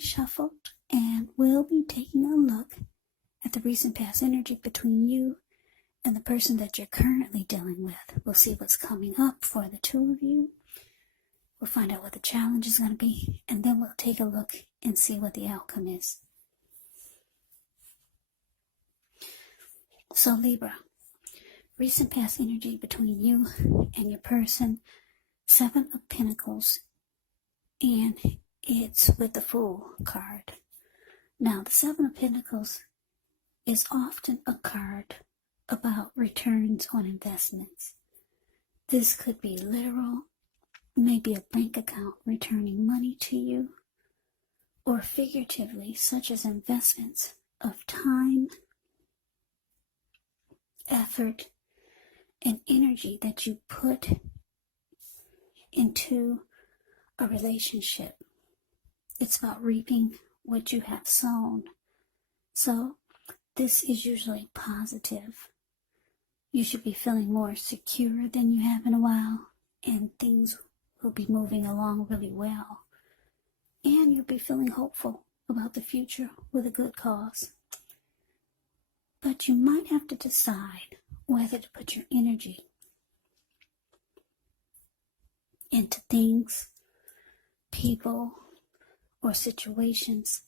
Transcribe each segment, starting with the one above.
shuffled, and we'll be taking a look at the recent past energy between you and the person that you're currently dealing with. We'll see what's coming up for the two of you. We'll find out what the challenge is going to be, and then we'll take a look and see what the outcome is. So Libra, recent past energy between you and your person, 7 of Pentacles, and it's with the Fool card. Now, the 7 of Pentacles is often a card about returns on investments. This could be literal, maybe a bank account returning money to you, or figuratively, such as investments of time, effort, and energy that you put into a relationship. It's about reaping what you have sown. So this is usually positive. You should be feeling more secure than you have in a while, and things will be moving along really well. And you'll be feeling hopeful about the future with a good cause. But you might have to decide whether to put your energy into things, people, or situations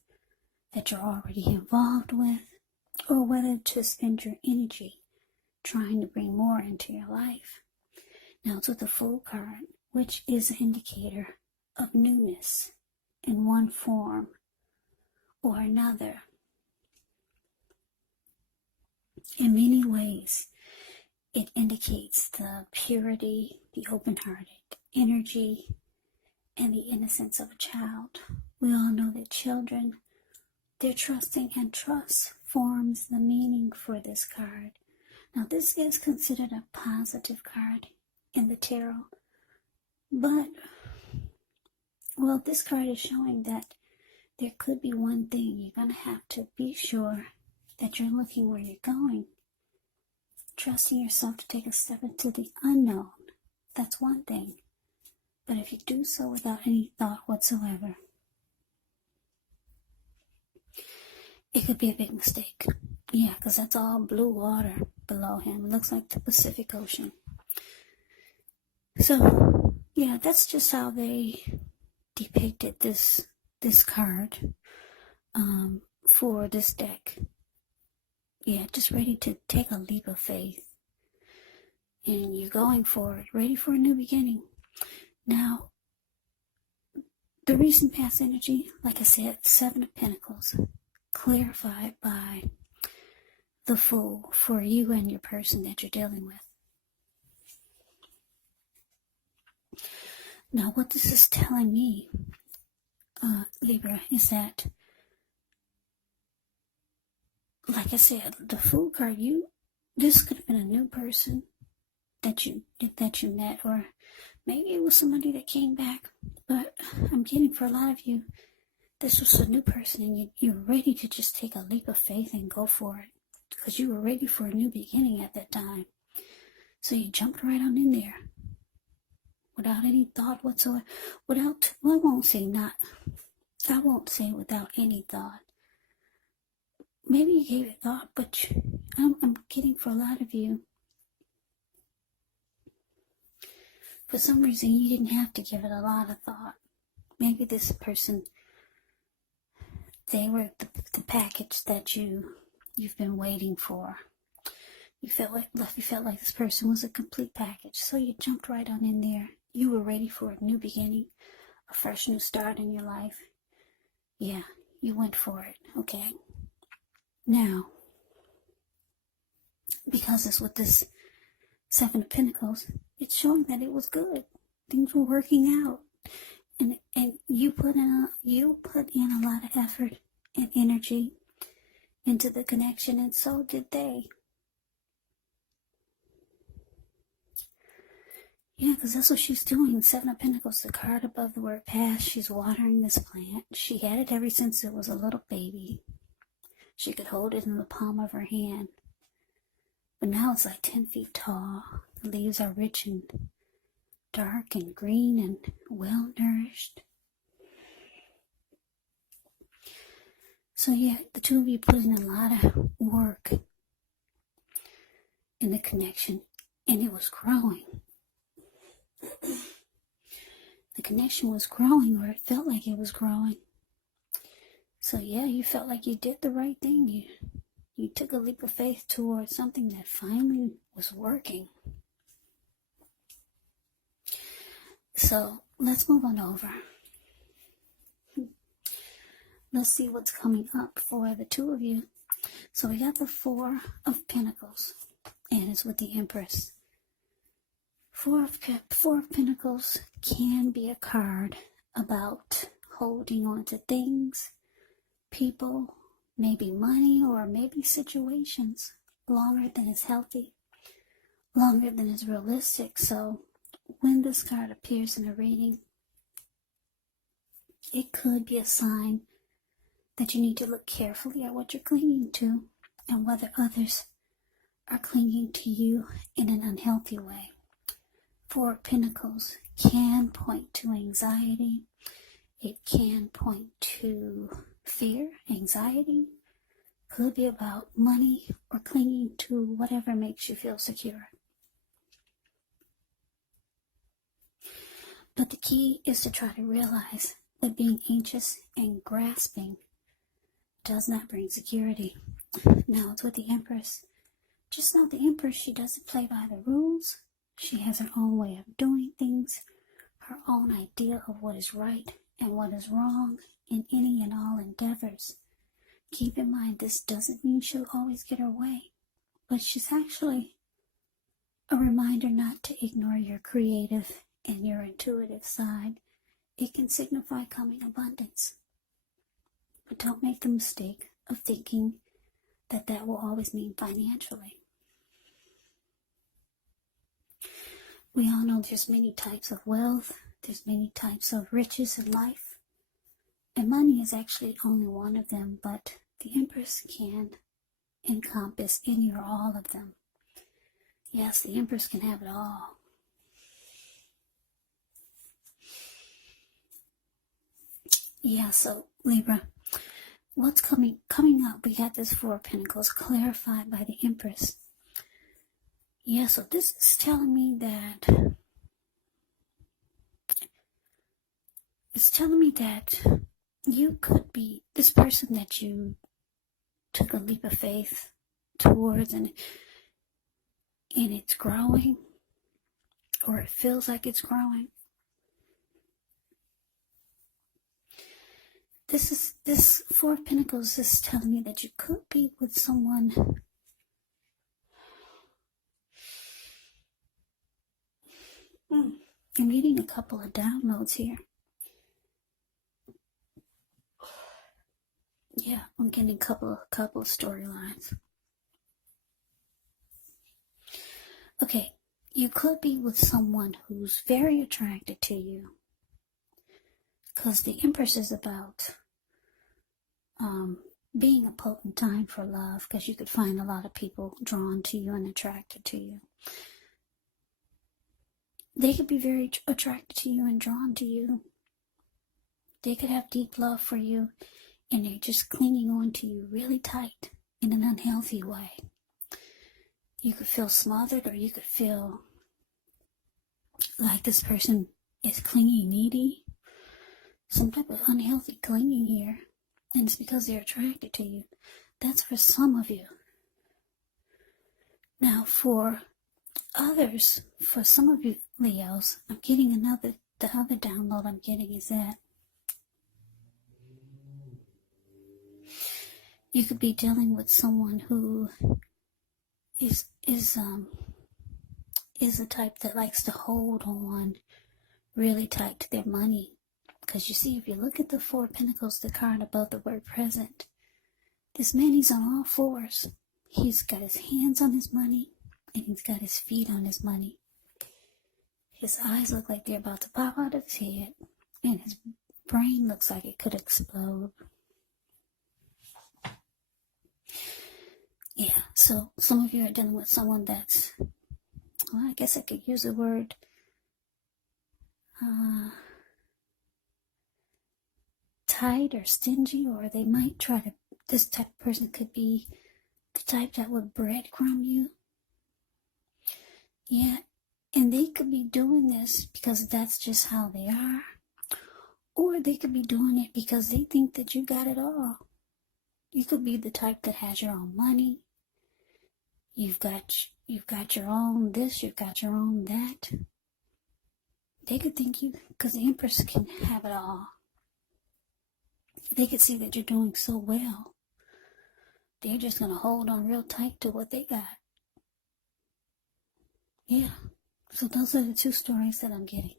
that you're already involved with, or whether to spend your energy trying to bring more into your life. Now, it's with the Fool card, which is an indicator of newness in one form or another. In many ways, it indicates the purity, the open-hearted energy, and the innocence of a child. We all know that children, their trusting, and trust forms the meaning for this card. Now, this is considered a positive card in the tarot, but, well, this card is showing that there could be one thing. You're going to have to be sure that you're looking where you're going, trusting yourself to take a step into the unknown. That's one thing. But if you do so without any thought whatsoever, it could be a big mistake. Yeah, because that's all blue water below him. It looks like the Pacific Ocean. So, yeah, that's just how they depicted this card for this deck. Yeah, just ready to take a leap of faith. And you're going for it, ready for a new beginning. Now, the recent past energy, like I said, 7 of Pentacles, clarified by the Fool for you and your person that you're dealing with. Now, what this is telling me, Libra, is that, like I said, the Fool card, this could have been a new person that you met, or maybe it was somebody that came back. But I'm getting, for a lot of you, this was a new person, and you're ready to just take a leap of faith and go for it, because you were ready for a new beginning at that time. So you jumped right on in there without any thought whatsoever. I won't say without any thought. Maybe you gave it thought, but I'm getting, for a lot of you, for some reason you didn't have to give it a lot of thought. Maybe this person, they were the package that you've been waiting for. You felt like this person was a complete package, so you jumped right on in there. You were ready for a new beginning, a fresh new start in your life. Yeah, you went for it, okay? Now, because it's with this 7 of Pentacles, it's showing that it was good. Things were working out. And you put in a lot of effort and energy into the connection, and so did they. Yeah, because that's what she's doing. 7 of Pentacles, the card above the word past. She's watering this plant. She had it ever since it was a little baby. She could hold it in the palm of her hand. But now it's like 10 feet tall. The leaves are rich and dark and green and well nourished. So yeah, the two of you put in a lot of work in the connection, and it was growing. The connection was growing, or it felt like it was growing. So yeah, you felt like you did the right thing. You took a leap of faith towards something that finally was working. So let's move on over. Let's see what's coming up for the two of you. So we got the Four of Pentacles, and it's with the Empress. Four of Pentacles can be a card about holding on to things, people, maybe money, or maybe situations longer than is healthy, longer than is realistic. So when this card appears in a reading, it could be a sign that you need to look carefully at what you're clinging to and whether others are clinging to you in an unhealthy way. Four of Pentacles can point to anxiety. It can point to fear, anxiety. Could be about money or clinging to whatever makes you feel secure. But the key is to try to realize that being anxious and grasping does not bring security. Now it's with the Empress. Just know the Empress, she doesn't play by the rules. She has her own way of doing things, her own idea of what is right and what is wrong in any and all endeavors. Keep in mind, this doesn't mean she'll always get her way, but she's actually a reminder not to ignore your creative and your intuitive side. It can signify coming abundance. But don't make the mistake of thinking that that will always mean financially. We all know there's many types of wealth, there's many types of riches in life, and money is actually only one of them, but the Empress can encompass any or all of them. Yes, the Empress can have it all. Yeah, so Libra, what's coming up? We got this Four of Pentacles clarified by the Empress. Yeah, so this is telling me that you could be this person that you took a leap of faith towards, and it's growing, or it feels like it's growing. This Four of Pentacles is telling me that you could be with someone I'm getting a couple of downloads here. Yeah, I'm getting a couple of storylines. Okay, you could be with someone who's very attracted to you, because the Empress is about being a potent time for love, because you could find a lot of people drawn to you and attracted to you. They could be very attracted to you and drawn to you. They could have deep love for you, and they're just clinging on to you really tight in an unhealthy way. You could feel smothered, or you could feel like this person is clingy, needy. Some type of unhealthy clinging here, and it's because they're attracted to you. That's for some of you. Now for others, for some of you Leos, I'm getting the other download I'm getting is that you could be dealing with someone who is the type that likes to hold on really tight to their money. Because you see, if you look at the Four of Pentacles, the card above the word present, this man, he's on all fours. He's got his hands on his money, and he's got his feet on his money. His eyes look like they're about to pop out of his head, and his brain looks like it could explode. Yeah, so some of you are dealing with someone that's, well, I guess I could use the word tight or stingy, or they might try to this type of person could be the type that would breadcrumb you. Yeah, and they could be doing this because that's just how they are. Or they could be doing it because they think that you got it all. You could be the type that has your own money. You've got your own this, you've got your own that. They could think you, because the Empress can have it all. They could see that you're doing so well. They're just going to hold on real tight to what they got. Yeah. So those are the two stories that I'm getting.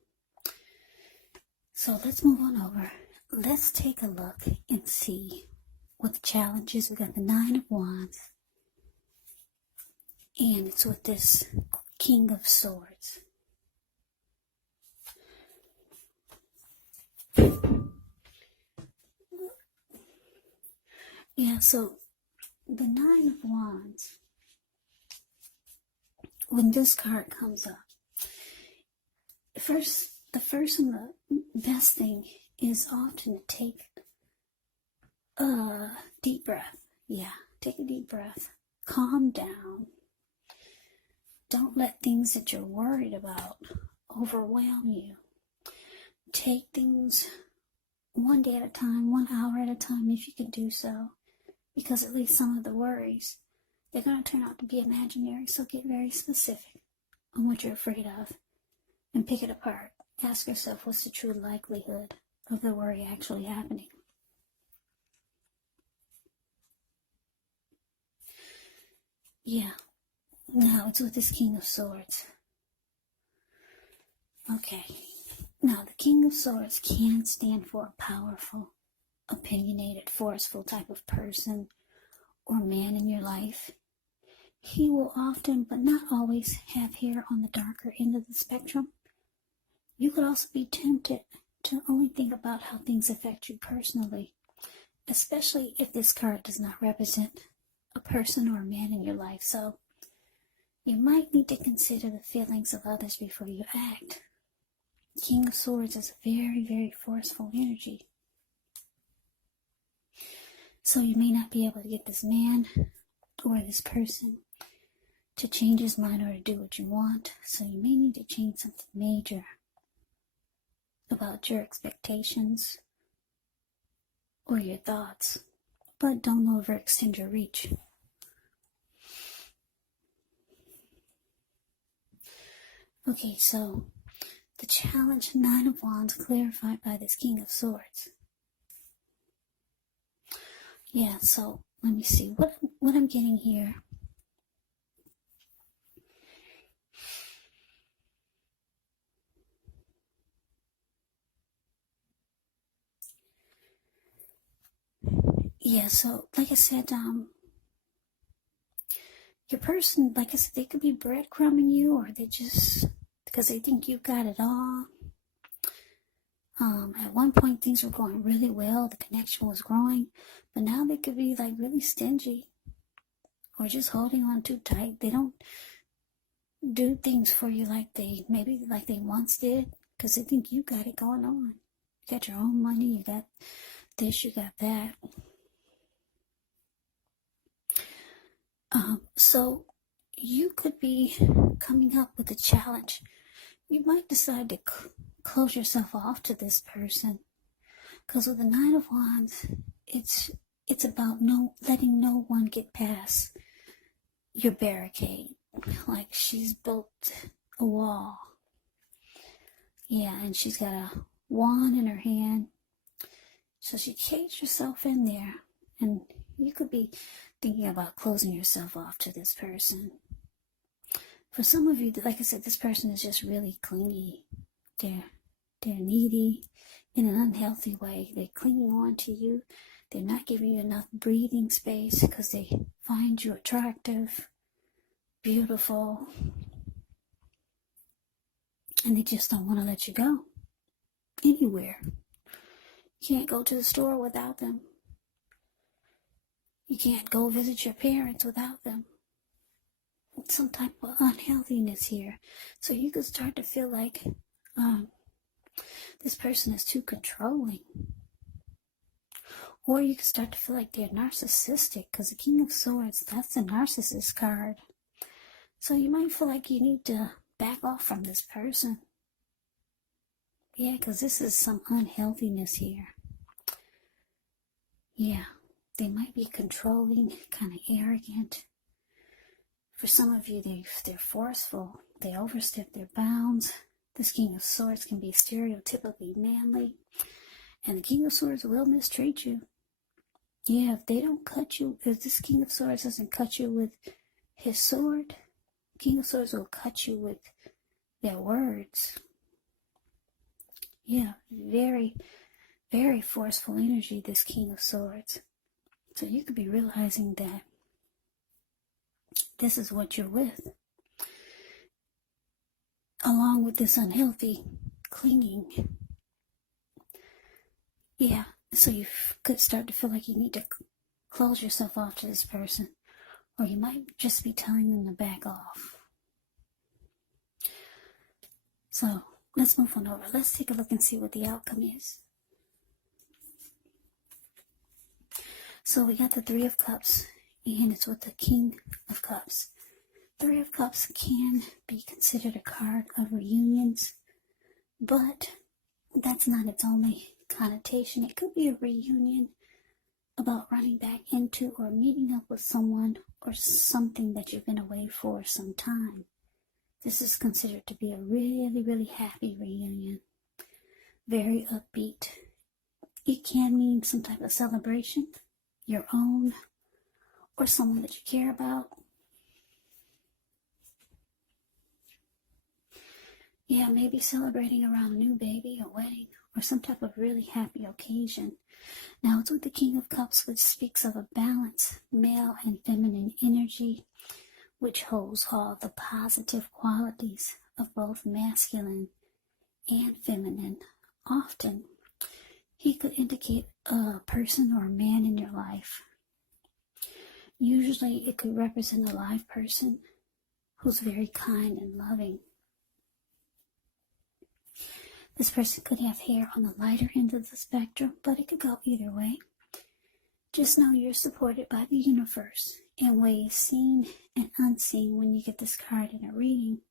So let's move on over. Let's take a look and see what the challenge is. We got the Nine of Wands. And it's with this King of Swords. Yeah, so the Nine of Wands, when this card comes up, the first and the best thing is often to take a deep breath. Yeah, take a deep breath. Calm down. Don't let things that you're worried about overwhelm you. Take things one day at a time, 1 hour at a time, if you can do so. Because at least some of the worries, they're going to turn out to be imaginary. So get very specific on what you're afraid of and pick it apart. Ask yourself, what's the true likelihood of the worry actually happening? Yeah. Now it's with this King of Swords. Okay. Now the King of Swords can stand for a powerful, opinionated, forceful type of person or man in your life. He will often, but not always, have hair on the darker end of the spectrum. You could also be tempted to only think about how things affect you personally, especially if this card does not represent a person or a man in your life. So you might need to consider the feelings of others before you act. King of Swords is a very, very forceful energy. So you may not be able to get this man or this person to change his mind or to do what you want. So you may need to change something major about your expectations or your thoughts. But don't overextend your reach. Okay, so the challenge, Nine of Wands, clarified by this King of Swords. Yeah, so let me see what I'm getting here. Yeah, so like I said, your person, like I said, they could be breadcrumbing you, or they just, because they think you've got it all. At one point things were going really well, the connection was growing, but now they could be like really stingy or just holding on too tight. They don't do things for you like they once did, because they think you got it going on. You got your own money, you got this, you got that. So you could be coming up with a challenge. You might decide to close yourself off to this person, because with the Nine of Wands, it's about letting no one get past your barricade. Like she's built a wall. Yeah, and she's got a wand in her hand. So she caged herself in there, and you could be thinking about closing yourself off to this person. For some of you, like I said, this person is just really clingy. They're needy in an unhealthy way. They're clinging on to you. They're not giving you enough breathing space because they find you attractive, beautiful, and they just don't want to let you go anywhere. You can't go to the store without them. You can't go visit your parents without them. It's some type of unhealthiness here. So you could start to feel like this person is too controlling. Or you can start to feel like they're narcissistic, because the King of Swords, that's the narcissist card. So you might feel like you need to back off from this person. Yeah, because this is some unhealthiness here. Yeah, they might be controlling, kind of arrogant. For some of you, they're forceful. They overstep their bounds. This King of Swords can be stereotypically manly. And the King of Swords will mistreat you. Yeah, if they don't cut you, if this King of Swords doesn't cut you with his sword, King of Swords will cut you with their words. Yeah, very, very forceful energy, this King of Swords. So you could be realizing that this is what you're with. Along with this unhealthy clinging. Yeah, so you could start to feel like you need to close yourself off to this person. Or you might just be telling them to back off. So let's move on over. Let's take a look and see what the outcome is. So we got the Three of Cups, and it's with the King of Cups. Three of Cups can be considered a card of reunions, but that's not its only connotation. It could be a reunion about running back into or meeting up with someone or something that you've been away for some time. This is considered to be a really, really happy reunion. Very upbeat. It can mean some type of celebration, your own, or someone that you care about. Yeah, maybe celebrating around a new baby, a wedding, or some type of really happy occasion. Now, it's with the King of Cups, which speaks of a balance, male and feminine energy, which holds all the positive qualities of both masculine and feminine. Often, he could indicate a person or a man in your life. Usually, it could represent a live person who's very kind and loving. This person could have hair on the lighter end of the spectrum, but it could go either way. Just know you're supported by the universe in ways seen and unseen when you get this card in a reading.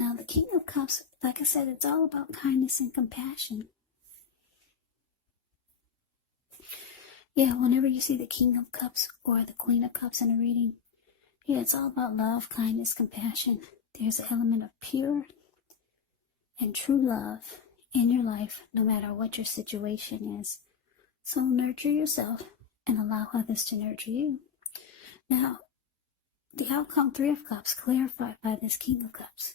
Now, the King of Cups, like I said, it's all about kindness and compassion. Yeah, whenever you see the King of Cups or the Queen of Cups in a reading, yeah, it's all about love, kindness, compassion. There's an element of pure and true love in your life, no matter what your situation is. So nurture yourself and allow others to nurture you. Now, the outcome, Three of Cups, clarified by this King of Cups.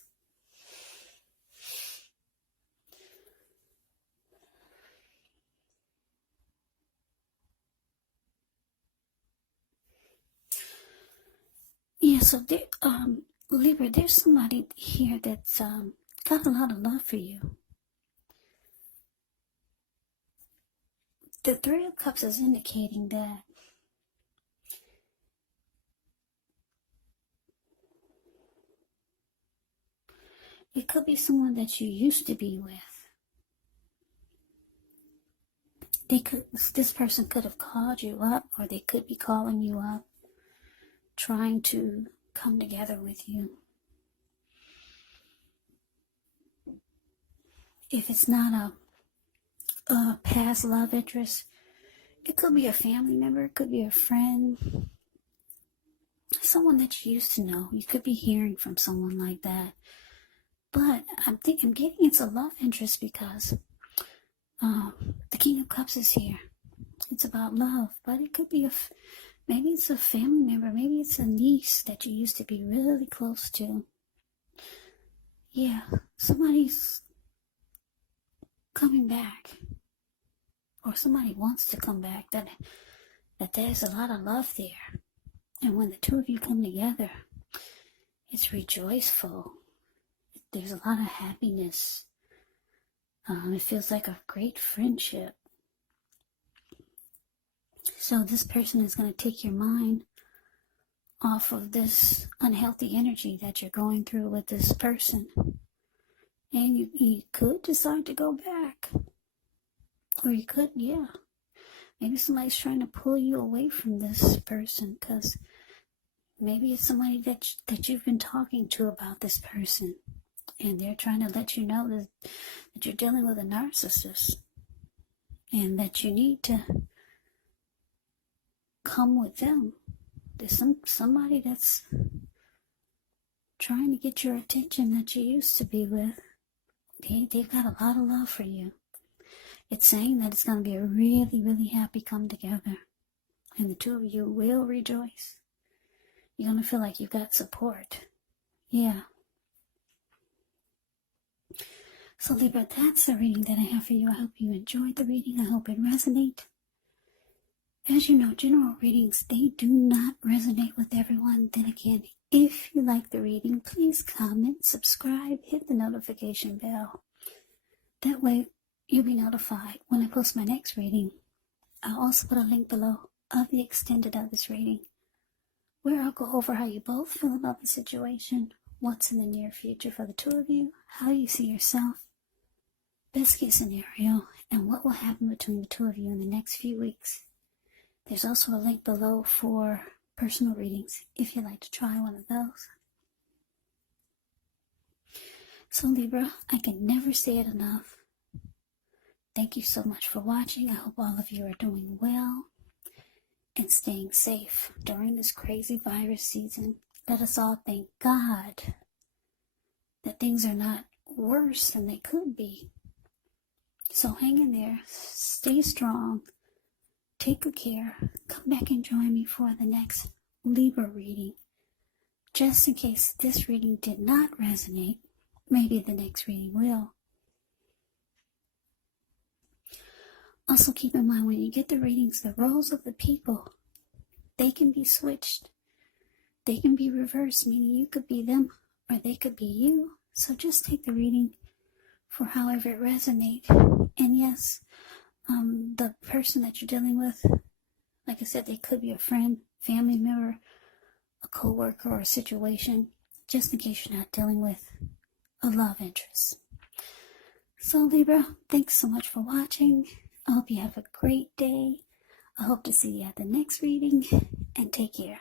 Yeah, so there, Libra, there's somebody here that's got a lot of love for you. The Three of Cups is indicating that it could be someone that you used to be with. This person could have called you up, or they could be calling you up, trying to come together with you. If it's not a past love interest, it could be a family member, it could be a friend, someone that you used to know. You could be hearing from someone like that. But I'm getting it's a love interest because the King of Cups is here. It's about love, but it could be maybe it's a family member, maybe it's a niece that you used to be really close to. Yeah, somebody's coming back, or somebody wants to come back, that there's a lot of love there. And when the two of you come together, it's rejoiceful. There's a lot of happiness. It feels like a great friendship. So this person is going to take your mind off of this unhealthy energy that you're going through with this person. And you could decide to go back. Or you could, yeah. Maybe somebody's trying to pull you away from this person, because maybe it's somebody that you've been talking to about this person, and they're trying to let you know that you're dealing with a narcissist, and that you need to come with them. There's somebody that's trying to get your attention that you used to be with. They've got a lot of love for you. It's saying that it's going to be a really, really happy come together. And the two of you will rejoice. You're going to feel like you've got support. Yeah. So Libra, that's the reading that I have for you. I hope you enjoyed the reading. I hope it resonates. As you know, general readings, they do not resonate with everyone. Then again, if you like the reading, please comment, subscribe, hit the notification bell. That way, you'll be notified when I post my next reading. I'll also put a link below of the extended of this reading, where I'll go over how you both feel about the situation, what's in the near future for the two of you, how you see yourself, best case scenario, and what will happen between the two of you in the next few weeks. There's also a link below for personal readings if you'd like to try one of those. So Libra, I can never say it enough. Thank you so much for watching. I hope all of you are doing well and staying safe during this crazy virus season. Let us all thank God that things are not worse than they could be. So hang in there, stay strong, take good care. Come back and join me for the next Libra reading. Just in case this reading did not resonate, maybe the next reading will. Also keep in mind, when you get the readings, the roles of the people, they can be switched. They can be reversed, meaning you could be them or they could be you. So just take the reading for however it resonates. And yes, the person that you're dealing with, like I said, they could be a friend, family member, a co-worker, or a situation, just in case you're not dealing with a love interest. So Libra, thanks so much for watching. I hope you have a great day. I hope to see you at the next reading, and take care.